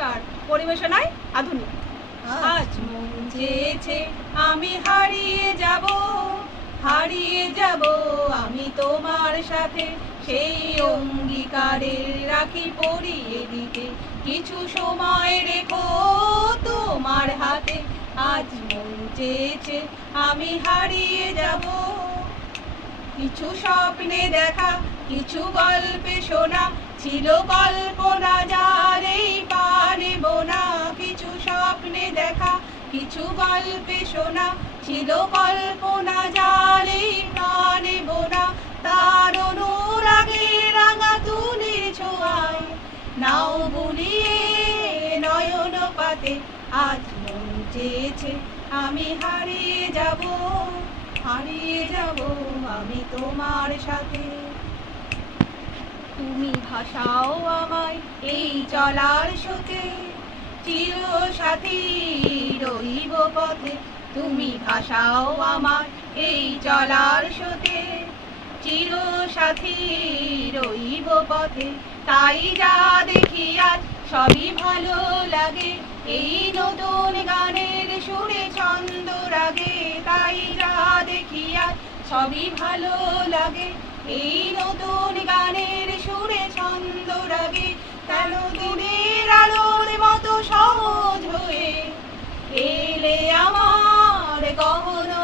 Star. পরিবেশনায় আধুনিক। আজ মন চেয়েছে আমি হারিয়ে যাব হারিয়ে যাব আমি তোমার সাথে। সেই অঙ্গীকারের রাখি পরিয়ে দিতে। কিছু সময় রেখো তোমার হাতে। আজ মন চেয়েছে আমি হারিয়ে যাব। কিছু স্বপ্নে দেখা কিছু গল্পে শোনা ছিল কল্পনা যার কিছু গল্পে শোনা, ছিল কল্পনা এই প্রাণে বোনা। তার অনুরাগে রাঙা তুলির ছোঁয়ায় নাও বুলিয়ে নয়ন পাতে, আজ মন চেয়েছে, আমি হারিয়ে যাব হারিয়ে যাব আমি তোমার সাথে। তুমি ভাসাও আমায় এই চলার সুখে চির সাথী পথে, তুমি ভাসাও আমার এই চলার সুখে চির সাথী রইব পথে, তাই যা দেখি আজ সবই ভালো লাগে। এই নতুন গানের সুরে ছন্দ রাগে, তাই যা দেখি আজ সবই ভালো লাগে। এই নতুন গানের সুরে ছন্দ রাগে